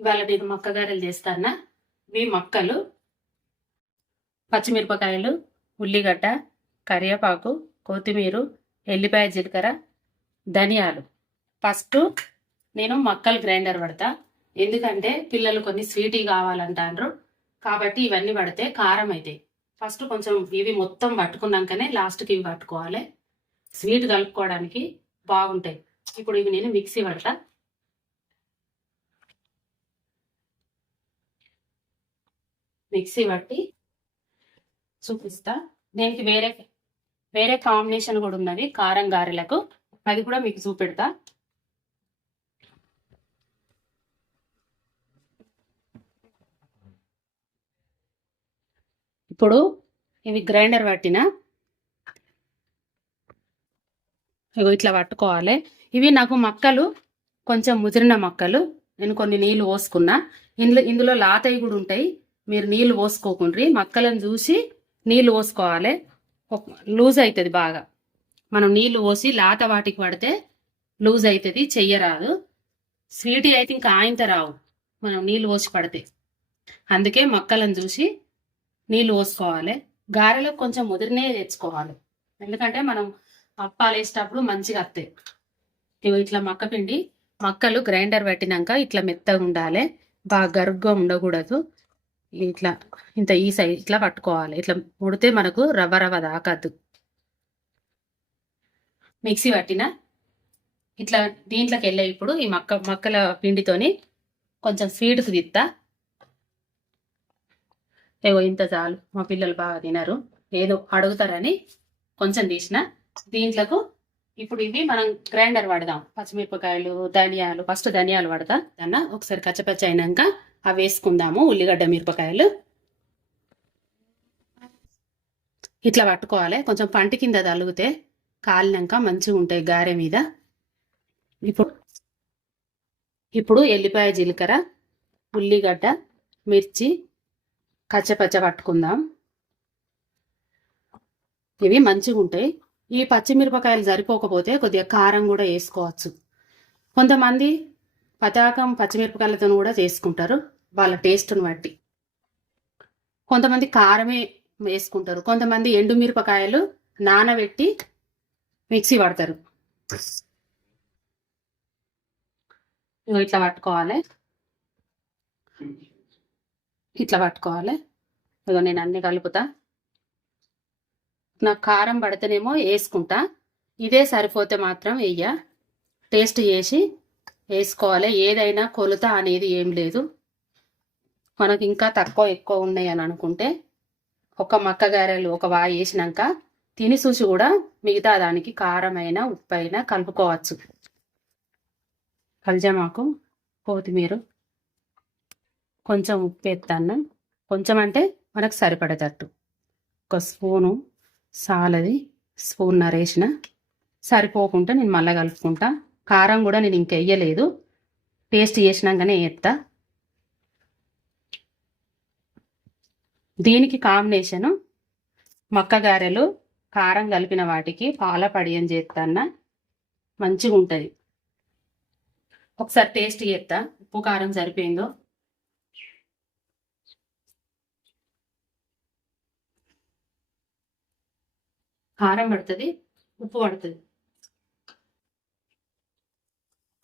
ఇవాళ నేను మక్కగారెలు చేస్తానా? మీ మక్కలు? పచ్చిమిరపకాయలు ఉల్లిగడ్డ కరివేపాకు కొత్తిమీర ఎల్లిపాయ జీలకర్ర ధనియాలు. ఫస్ట్ నేను మక్కలు గ్రైండర్ పడతా. ఎందుకంటే పిల్లలు కొన్ని స్వీటీ కావాలంటారు కాబట్టి ఇవన్నీ పడితే కారం అవుతాయి ఫస్ట్ కొంచెం ఇవి మొత్తం పట్టుకున్నాకనే లాస్ట్కి ఇవి పట్టుకోవాలి. స్వీట్ కలుపుకోవడానికి బాగుంటాయి. ఇప్పుడు ఇవి నేను మిక్సీ పడతా. మిక్సీ పట్టి చూపిస్తా. దీనికి వేరే వేరే కాంబినేషన్ కూడా ఉన్నది కారం గారెలకు. అది కూడా మీకు చూపెడతా. ఇప్పుడు ఇవి గ్రైండర్ పట్టిన ఇగో ఇట్లా పట్టుకోవాలి. ఇవి నాకు మక్కలు కొంచెం ముదిరిన మక్కలు. నేను కొన్ని నీళ్ళు పోసుకున్నా. ఇందులో ఇందులో లాతయి కూడా ఉంటాయి. మీరు నీళ్ళు పోసుకోకుండ్రి మక్కలను చూసి నీళ్ళు పోసుకోవాలి. లూజ్ అవుతుంది బాగా. మనం నీళ్ళు పోసి లాత వాటికి పడితే లూజ్ అవుతుంది చెయ్యరాదు. స్వీటీ అయితే ఇంకా ఆయంత రావు మనం నీళ్ళు పోసి పడితే. అందుకే మొక్కలను చూసి నీళ్ళు పోసుకోవాలి. గారెలకు కొంచెం ముదిరినే తెచ్చుకోవాలి. ఎందుకంటే మనం అప్పాలు వేసేటప్పుడు మంచిగా వస్తాయి. ఇగో ఇట్లా మక్క పిండి మక్కలు గ్రైండర్ పెట్టినాక ఇట్లా మెత్తగా ఉండాలి. బాగా గరుగ్గా ఉండకూడదు. ఇట్లా ఇంత ఈ సైజ్ ఇట్లా పట్టుకోవాలి. ఇట్లా ముడితే మనకు రవ్వ రవ్వ దాకద్దు మిక్సీ పట్టిన ఇట్లా దీంట్లోకి వెళ్ళే ఇప్పుడు ఈ మక్క మక్కల పిండితోని కొంచెం స్వీట్కి తిత్తా. ఏవో ఇంత చాలు. మా పిల్లలు బాగా తినరు. ఏదో అడుగుతారని కొంచెం తీసిన. దీంట్లకు ఇప్పుడు ఇవి మనం గ్రైండర్ వాడదాం పచ్చిమిరపకాయలు ధనియాలు ఫస్ట్ ధనియాలు వాడతా దాన్న ఒకసారి కచ్చపచ్చ అయినాక అవి వేసుకుందాము ఉల్లిగడ్డ మిరపకాయలు. ఇట్లా పట్టుకోవాలి. కొంచెం పంటి కింద తలిగితే కాలినాక మంచిగా ఉంటాయి గారె మీద. ఇప్పుడు ఇప్పుడు ఎల్లిపాయ జీలకర్ర ఉల్లిగడ్డ మిర్చి కచ్చపచ్చ పట్టుకుందాం. ఇవి మంచిగా ఉంటాయి. ఈ పచ్చిమిరపకాయలు సరిపోకపోతే కొద్దిగా కారం కూడా వేసుకోవచ్చు. కొంతమంది పతాకం పచ్చిమిరపకాయలతో కూడా చేసుకుంటారు. వాళ్ళ టేస్ట్ని బట్టి. కొంతమంది కారమే వేసుకుంటారు. కొంతమంది ఎండు మిరపకాయలు నానబెట్టి మిక్సీ పడతారు. ఇట్లా పట్టుకోవాలి. ఇట్లా పట్టుకోవాలి. ఇదిగో నేను అన్ని కలుపుతా. నాకు కారం పడితేనేమో వేసుకుంటా. ఇదే సరిపోతే మాత్రం వెయ్య. టేస్ట్ చేసి వేసుకోవాలి. ఏదైనా కొలత అనేది ఏం లేదు. మనకి ఇంకా తక్కువ ఎక్కువ ఉన్నాయి అని అనుకుంటే ఒక మక్క గారెలు ఒక వాయి వేసినాక తిని చూసి కూడా మిగతా దానికి కారమైన ఉప్పు అయినా కలుపుకోవచ్చు. కల్జమాకు కొత్తిమీర కొంచెం ఉప్పు ఎత్తాను కొంచెం అంటే మనకు సరిపడేటట్టు. ఒక స్పూను సాలది స్పూన్ నరేసిన సరిపోకుండా నేను మళ్ళీ కలుపుకుంటా. కారం కూడా నేను ఇంక వేయలేదు టేస్ట్ చేసినాకనే వేస్తా దీనికి కాంబినేషను మక్క గారెలు కారం కలిపిన వాటికి పాల పడియం చేస్తాన్న మంచిగా ఉంటుంది. ఒకసారి టేస్ట్ చేస్తా ఉప్పు కారం సరిపోయిందో? కారం పడుతుంది ఉప్పు పడుతుంది.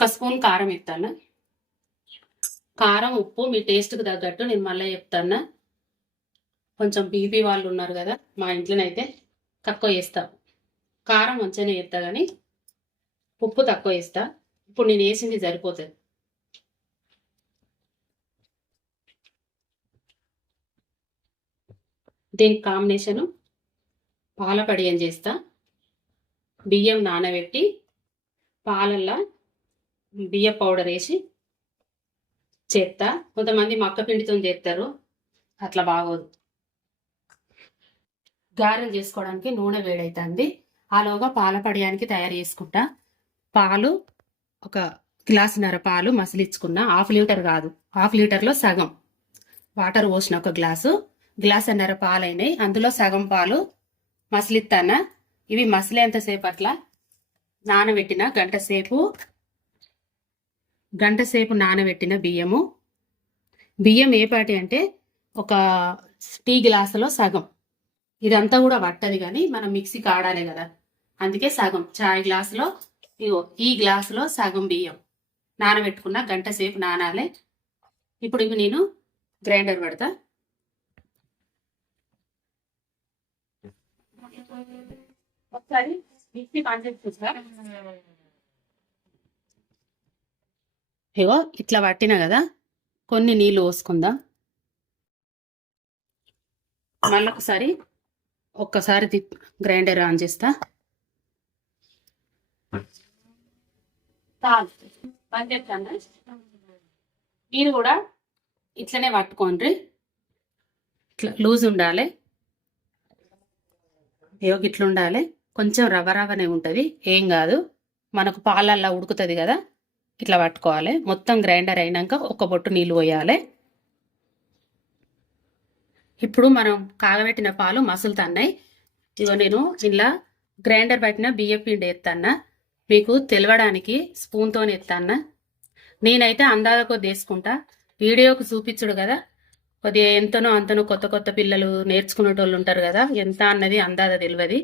ఒక స్పూన్ కారం ఇస్తాను కారం ఉప్పు మీ టేస్ట్కి తగ్గట్టు నేను మళ్ళీ చెప్తాను కొంచెం బీపీ వాళ్ళు ఉన్నారు కదా మా ఇంట్లోనైతే తక్కువ వేస్తా కారం మంచిగానే వేస్తా కానీ ఉప్పు తక్కువ వేస్తా ఇప్పుడు నేను వేసింది సరిపోతుంది. దీనికి కాంబినేషను పాల పడియం చేస్తా. బియ్యం నానబెట్టి పాలల్లో బియ్య పౌడర్ వేసి చేస్తా కొంతమంది మక్క పిండితో చేస్తారు అట్లా బాగోదు. గారెలు చేసుకోవడానికి నూనె వేడైతుంది. ఆలోగా పాల పడియానికి తయారు చేసుకుంటా. పాలు ఒక గ్లాసున్నర పాలు మసిలిచ్చుకున్న. హాఫ్ లీటర్ కాదు. హాఫ్ లీటర్లో సగం. వాటర్ పోసిన ఒక గ్లాసు. గ్లాసున్నర పాలైనాయి. అందులో సగం పాలు మసిలిస్తానా ఇవి మసిలేంతసేపు అట్లా నానబెట్టిన గంట సేపు గంట సేపు నానబెట్టిన బియ్యము. బియ్యం ఏ పాటి అంటే ఒక టీ గ్లాసులో సగం. ఇదంతా కూడా పట్టదు కానీ మనం మిక్సీకి ఆడాలి కదా. అందుకే సగం. చాయ్ గ్లాసులో ఇగో ఈ గ్లాసులో సగం బియ్యం. నానబెట్టుకున్న గంట సేపు నానాలి. ఇప్పుడు ఇవి నేను గ్రైండర్ పెడతా. ఒకసారి మిక్సీ ఆన్ చేసి చూస్తా ఇగో ఇట్లా పట్టిన కదా కొన్ని నీళ్ళు పోసుకుందాం. మళ్ళొకసారి ఒక్కసారి గ్రైండర్ ఆన్ చేస్తా. చేస్తాను. మీరు కూడా ఇట్లనే పట్టుకోండి ఇట్లా లూజ్ ఉండాలి. ఏవో ఇట్లా ఉండాలి కొంచెం రవ్వ రవ్వనే ఉంటుంది. ఏం కాదు. మనకు పాలల్లో ఉడుకుతుంది కదా. ఇట్లా పట్టుకోవాలి. మొత్తం గ్రైండర్ అయినాక ఒక బొట్టు నీళ్ళు పోయాలి. ఇప్పుడు మనం కాగబెట్టిన పాలు మసులుతున్నాయి. ఇగో నేను ఇలా గ్రైండర్ పట్టిన బియ్యం పిండి ఎత్తన్నా. మీకు తెలవడానికి స్పూన్తో ఎత్తన్నా. నేనైతే అందాల కొద్ది వేసుకుంటా. వీడియోకి చూపించుడు కదా. కొద్దిగా ఎంతనో అంతనో కొత్త కొత్త పిల్లలు నేర్చుకునేటోళ్ళు ఉంటారు కదా. ఎంత అన్నది అందాద తెలియదు.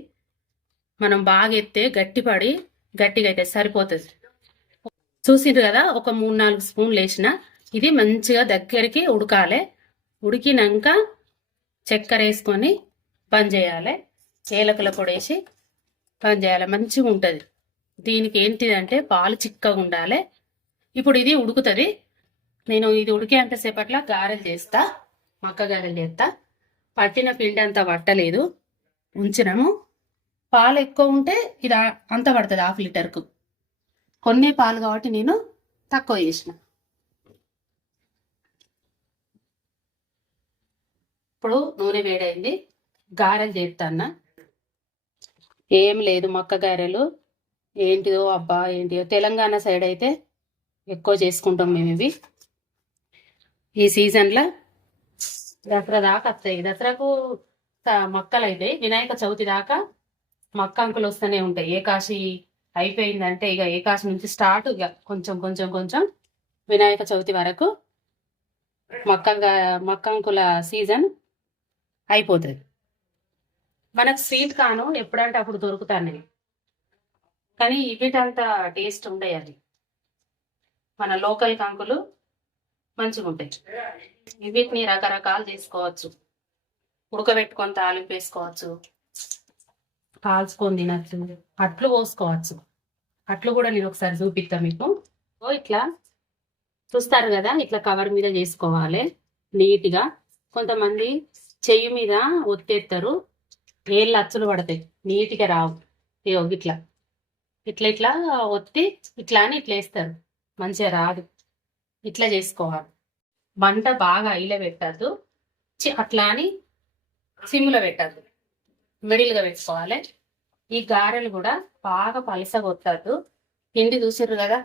మనం బాగా ఎత్తే గట్టిపడి గట్టిగా అయితే సరిపోతుంది. చూసిండ్రు కదా ఒక మూడు నాలుగు స్పూన్లు వేసిన. ఇది మంచిగా దగ్గరికి ఉడకాలి. ఉడికినాక చక్కెర వేసుకొని బంద్ చేయాలి. ఏలకుల పొడి వేసి బంద్ చేయాలి. మంచిగా ఉంటుంది. దీనికి ఏంటిదంటే పాలు చిక్కగా ఉండాలి. ఇప్పుడు ఇది ఉడుకుతుంది. నేను ఇది ఉడికేంత సేపట్ల గారెలు చేస్తా. మక్క గారెలు చేస్తా. పట్టిన పిండి అంత పట్టలేదు. ఉంచినాము. పాలు ఎక్కువ ఉంటే ఇది అంత పడుతుంది హాఫ్ లీటర్కు. కొన్ని పాలు కాబట్టి నేను తక్కువ చేసిన. ఇప్పుడు నూనె వేడైంది. గారెలు చేస్తాన్న ఏం లేదు మొక్క గారెలు. ఏంటిదో అబ్బా ఏంటిదో. తెలంగాణ సైడ్ అయితే ఎక్కువ చేసుకుంటాం మేము ఇవి. ఈ సీజన్లో దసరా దాకా వస్తాయి. దసరాకు త- మొక్కలు అయితే వినాయక చవితి దాకా మొక్క అంకులు వస్తూనే ఉంటాయి. ఏకాశి అయిపోయిందంటే ఇక ఏకాశం నుంచి స్టార్ట్? ఇక కొంచెం కొంచెం కొంచెం వినాయక చవితి వరకు మక్కంగా మక్కంకుల సీజన్ అయిపోతుంది. మనకు స్వీట్ కాను ఎప్పుడంటే అప్పుడు దొరుకుతాయి కానీ ఇవిటంత టేస్ట్ ఉండయి అది మన లోకల్ కంకులు మంచిగా ఉంటాయి. వీటిని రకరకాలు చేసుకోవచ్చు. ఉడకబెట్టుకొని తాలింపు వేసుకోవచ్చు. కాల్చుకొని తినచ్చు. అట్లు పోసుకోవచ్చు. అట్లు కూడా నేను ఒకసారి చూపిస్తా మీకు. ఓ ఇట్లా చూస్తారు కదా ఇట్లా కవర్ మీద చేసుకోవాలి. నీట్గా. కొంతమంది చెయ్యి మీద ఒత్తేస్తారు ఏళ్ళు అచ్చులు పడతాయి. నీట్గా రావు. ఇగో ఇట్లా. ఇట్లా ఇట్లా ఒత్తి ఇట్లా అని ఇట్లా వేస్తారు. మంచిగా రాదు. ఇట్లా చేసుకోవాలి. వంట బాగా ఐలో పెట్టద్దు చి- అట్లా అని సిమ్లో పెట్టద్దు. మిడిల్గా పెట్టుకోవాలి ఈ గారెలు కూడా బాగా పలసగా వత్తద్దు పిండి చూసారు కదా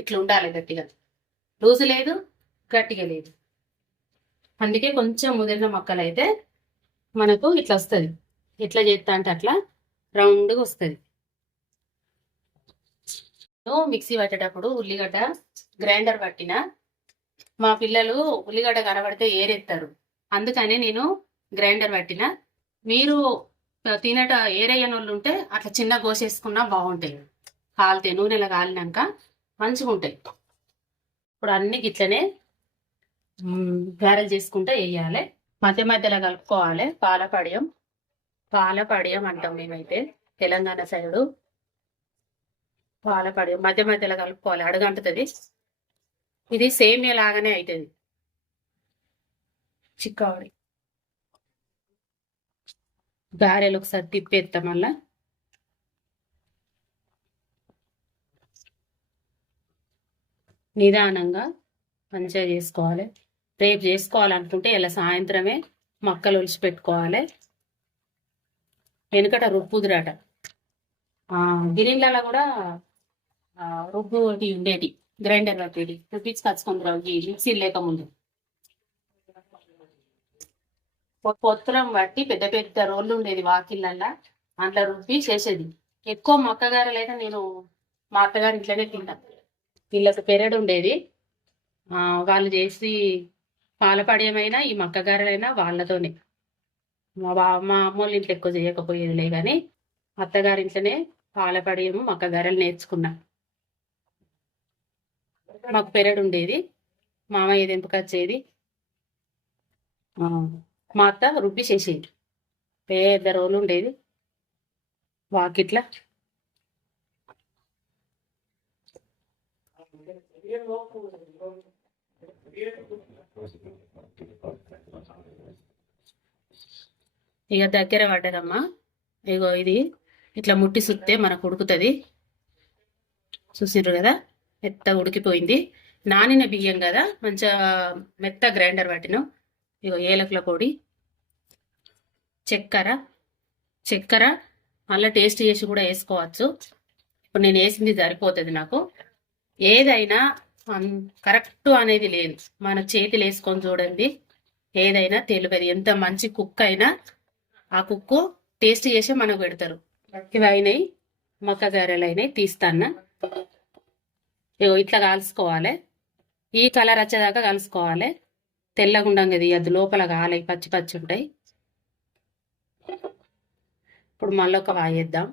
ఇట్లా ఉండాలి గట్టిగా. లూజు లేదు గట్టిగా లేదు. అందుకే కొంచెం ముదిరిన మొక్కలు అయితే మనకు ఇట్లా వస్తుంది. ఇట్లా చేస్తా అంటే అట్లా రౌండ్గా వస్తుంది. మిక్సీ పట్టేటప్పుడు ఉల్లిగడ్డ గ్రైండర్ పట్టిన మా పిల్లలు ఉల్లిగడ్డ కనబడితే ఏరెత్తారు. అందుకనే నేను గ్రైండర్ పట్టిన. మీరు తినట ఏరయ్యని వాళ్ళు ఉంటే అట్లా చిన్న కోసేసుకున్నా బాగుంటాయి. కాలితే నూనెలో కాలినాక మంచిగా ఉంటాయి ఇప్పుడు అన్ని గిట్లనే మ్, గారెలు చేసుకుంటే వేయాలి మధ్య మధ్యలో కలుపుకోవాలి. పాలపడియం పాలపడియం అంటాం మేమైతే తెలంగాణ సైడు. పాలపడియం మధ్య మధ్యలో కలుపుకోవాలి. అడగంటుతుంది. ఇది సేమియా లాగానే అవుతుంది చిక్కవాడి. గారెలు ఒకసారి తిప్పేస్తాం మళ్ళా నిదానంగా మంచిగా చేసుకోవాలి. రేపు చేసుకోవాలనుకుంటే ఇలా సాయంత్రమే మక్కలు ఒలిచి పెట్టుకోవాలి. వెనుకట రుబ్బుదురట. గిరిన్లలో కూడా రుబ్బు ఒకటి ఉండేటి గ్రైండర్ పట్టేది. రుబ్బించి కచ్చుకుంటారు ఈ మిక్సీ లేకముందు. పొత్తులం బట్టి పెద్ద పెద్ద రోళ్ళు ఉండేది వాకిళ్ళల్లా. అందులో రుబ్బి చేసేది. ఎక్కువ మొక్కగారలు అయితే నేను మా అత్తగారి ఇంట్లోనే తిన్నా వీళ్ళకి పెరడు ఉండేది. వాళ్ళు చేసి పాలపడేమైనా ఈ మక్కగారెలైనా వాళ్ళతోనే. మా బా మా అమ్మోళ్ళ ఇంట్లో ఎక్కువ చేయకపోయేదిలే కానీ అత్తగారి ఇంట్లోనే పాలపడేము మక్కగారలు నేర్చుకున్నా. మాకు పెరడు ఉండేది. మామయ్య దింపకొచ్చేది ఆ, మా అత్త రుబ్బి చేసేది పెద్ద రోలు ఉండేది. వాకిట్ల. ఇక దగ్గర పడ్డదమ్మా. ఇగో ఇది. ఇట్లా ముట్టి సుత్తే మనకు ఉడుకుతుంది. చూసిర్రు కదా? మెత్త ఉడికిపోయింది. నానిన బియ్యం కదా? మంచిగా మెత్త గ్రైండర్ పట్టినాం. ఇగో ఏలకుల పొడి చక్కెర చక్కెర మళ్ళీ టేస్ట్ చేసి కూడా వేసుకోవచ్చు. ఇప్పుడు నేను వేసింది సరిపోతుంది నాకు. ఏదైనా కరెక్ట్ అనేది లేదు. మన చేతులు వేసుకొని చూడండి. ఏదైనా తెలియదు. ఎంత మంచి కుక్ అయినా ఆ కుక్కు టేస్ట్ చేసి మనకు పెడతారు. ఇవి అయినాయి మొక్క గారెలు అయినాయి తీస్తాను ఇగో ఇట్లా కాల్చుకోవాలి. ఈ కలర్ వచ్చేదాకా కలుసుకోవాలి తెల్లగుండం కదా అది లోపల కాలే పచ్చి పచ్చి ఉంటాయి ఇప్పుడు మళ్ళీ ఒక వాయేద్దాం.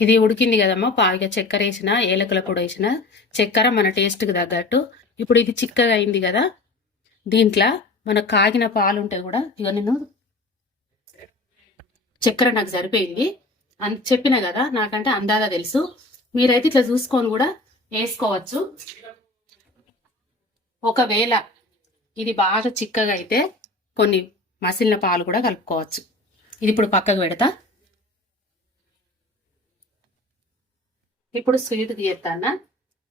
ఇది ఉడికింది కదమ్మా పాయిగా చక్కెర వేసిన ఏలకుల పొడి వేసిన చక్కెర మన టేస్ట్కి తగ్గట్టు. ఇప్పుడు ఇది చిక్కగా అయింది కదా దీంట్లో మన కాగిన పాలు ఉంటాయి కూడా ఇక నేను చక్కెర నాకు సరిపోయింది. అని చెప్పిన కదా నాకంటే అందాదా తెలుసు. మీరైతే ఇట్లా చూసుకొని కూడా వేసుకోవచ్చు. ఒకవేళ ఇది బాగా చిక్కగా అయితే కొన్ని మసిలిన పాలు కూడా కలుపుకోవచ్చు. ఇది ఇప్పుడు పక్కకు పెడతా. ఇప్పుడు స్వీట్ తీయత్తానా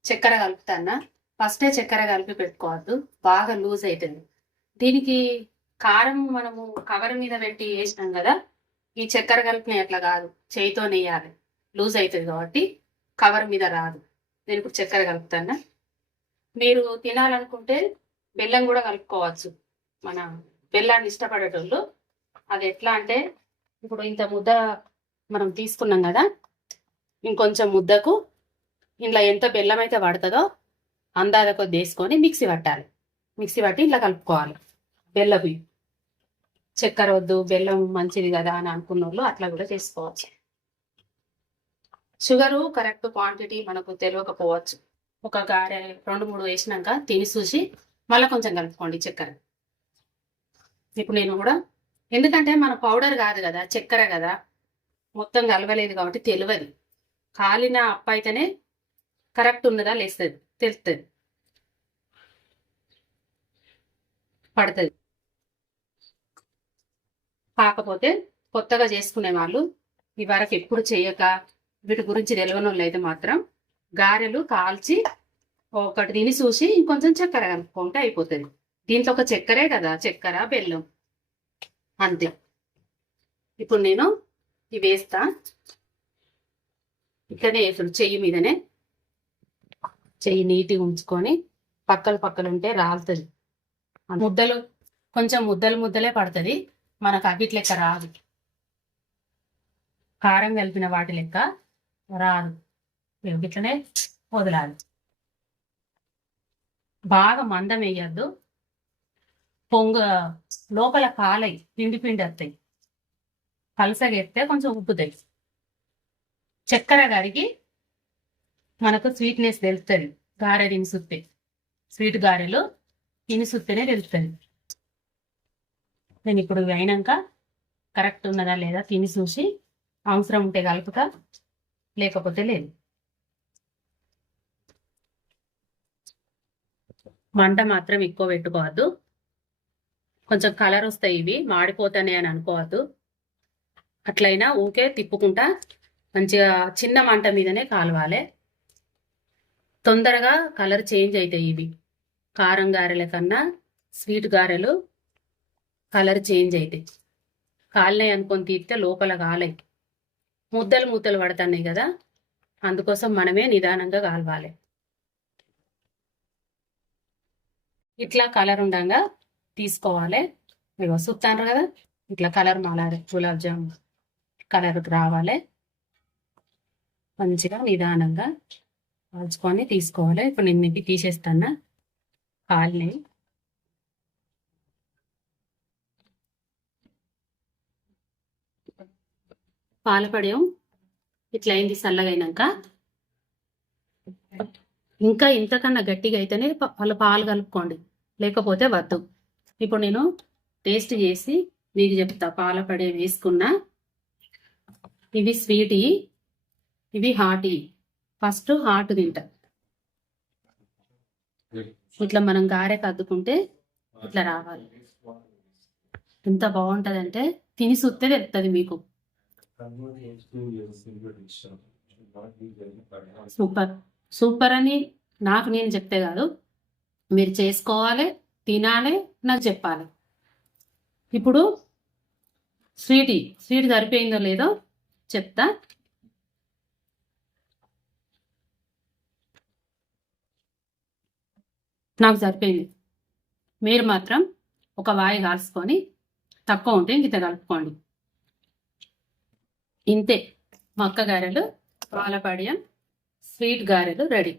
చక్కెర కలుపుతానా ఫస్టే చక్కెర కలిపి పెట్టుకోవద్దు. బాగా లూజ్ అవుతుంది దీనికి కారం మనము కవర్ మీద పెట్టి వేసినాం కదా ఈ చక్కెర కలిపిన అట్లా కాదు. చేయితో నెయ్యాలి. లూజ్ అవుతుంది కాబట్టి కవర్ మీద రాదు. నేను ఇప్పుడు చక్కెర కలుపుతానా? మీరు తినాలనుకుంటే బెల్లం కూడా కలుపుకోవచ్చు. మన బెల్లాన్ని ఇష్టపడేటోళ్ళు. అది ఎట్లా అంటే ఇప్పుడు ఇంత ముద్ద మనం తీసుకున్నాం కదా ఇంకొంచెం ముద్దకు ఇంట్లో ఎంత బెల్లం అయితే పడుతుందో అందాద కొద్ది వేసుకొని మిక్సీ పట్టాలి. మిక్సీ పట్టి ఇట్లా కలుపుకోవాలి. బెల్లపు చక్కెర వద్దు బెల్లం మంచిది కదా అని అనుకున్న వాళ్ళు అట్లా కూడా చేసుకోవచ్చు. షుగరు కరెక్ట్ క్వాంటిటీ మనకు తెలియకపోవచ్చు. ఒక గారె రెండు మూడు వేసినాక తిని చూసి మళ్ళీ కొంచెం కలుపుకోండి చక్కెర. ఇప్పుడు నేను కూడా ఎందుకంటే మన పౌడర్ కాదు కదా చక్కెర కదా మొత్తం కలవలేదు కాబట్టి తెలియదు. కాలిన అప్ప అయితేనే కరెక్ట్ ఉన్నదా లేస్తుంది తెలుస్తుంది పడుతుంది. కాకపోతే కొత్తగా చేసుకునే వాళ్ళు ఈ వరకు ఎప్పుడు చేయక వీటి గురించి తెలియని అయితే మాత్రం గారెలు కాల్చి ఒకటి తిని చూసి ఇంకొంచెం చక్కెర కలుపుకుంటే అయిపోతుంది. దీంట్లో ఒక చక్కెరే కదా చక్కెర బెల్లం. అంతే. ఇప్పుడు నేను ఇవి వేస్తా. ఇట్లనే వేసాడు చెయ్యి మీదనే. చెయ్యి నీట్గా ఉంచుకొని పక్కలు పక్కలు ఉంటే రాలుతుంది. ముద్దలు కొంచెం ముద్దలు ముద్దలే పడుతుంది. మనకు అవిటి లెక్క రాదు. కారం కలిపిన వాటి లెక్క. రాదు. ఇట్లనే వదలాలి. బాగా మందం వేయద్దు. పొంగ లోపల కాలై పిండి పిండి వస్తాయి పలసగెత్తే కొంచెం ఉబ్బుతాయి చక్కెర కరిగి మనకు స్వీట్నెస్ తెలుస్తుంది గారె తినిసుత్తే. స్వీట్ గారెలు తినిసుత్తేనే తెలుస్తుంది నేను ఇప్పుడు అయినాక కరెక్ట్ ఉన్నదా లేదా తిని చూసి అవసరం ఉంటే కలుపుతా. లేకపోతే లేదు. మంట మాత్రం ఎక్కువ పెట్టుకోవద్దు. కొంచెం కలర్ వస్తాయి ఇవి మాడిపోతాయి అని అనుకోవద్దు. అట్లయినా ఊకే తిప్పుకుంటా మంచిగా చిన్న మంట మీదనే కాలవాలి. తొందరగా కలర్ చేంజ్ అవుతాయి ఇవి. కారం గారెల కన్నా స్వీట్ గారెలు కలర్ చేంజ్ అవుతాయి. కాలినాయి అనుకొని తీస్తే లోపల కాలై. ముద్దలు మూతలు పడుతున్నాయి కదా అందుకోసం మనమే నిదానంగా కాలవాలి. ఇట్లా కలర్ ఉండంగా తీసుకోవాలి. ఇగో సుత్తాను కదా ఇట్లా కలర్ మాలాలి గులాబ్ జామ్ కలర్ రావాలి. మంచిగా నిదానంగా కాల్చుకొని తీసుకోవాలి. ఇప్పుడు నేను ఇవి తీసేస్తాను కాల్ని. పాలపడేం ఇట్లా అయింది చల్లగైనాక ఇంకా ఇంతకన్నా గట్టిగా అయితేనే ప- వాళ్ళ పాలు కలుపుకోండి. లేకపోతే వద్దు. ఇప్పుడు నేను టేస్ట్ చేసి మీకు చెప్తా. పాలపడే వేసుకున్నా. ఇవి స్వీటీ. ఇవి హాటీ. ఫస్ట్ హాట్ తింటా. ఇట్లా మనం గారెకు అద్దుకుంటే ఇట్లా రావాలి. ఎంత బాగుంటదంటే తిని సుత్తే తెలుస్తుంది మీకు. సూపర్. సూపర్ అని నాకు నేను చెప్తే కాదు. మీరు చేసుకోవాలి తినాలి నాకు చెప్పాలి. ఇప్పుడు స్వీట్ స్వీట్ సరిపోయిందో లేదో చెప్తా. నాకు సరిపోయింది. మీరు మాత్రం ఒక వాయి కాల్చుకొని తక్కువ ఉంటే ఇంత కలుపుకోండి. ఇంతే. మక్క గారెలు పాలపాడియం స్వీట్ గారెలు రెడీ.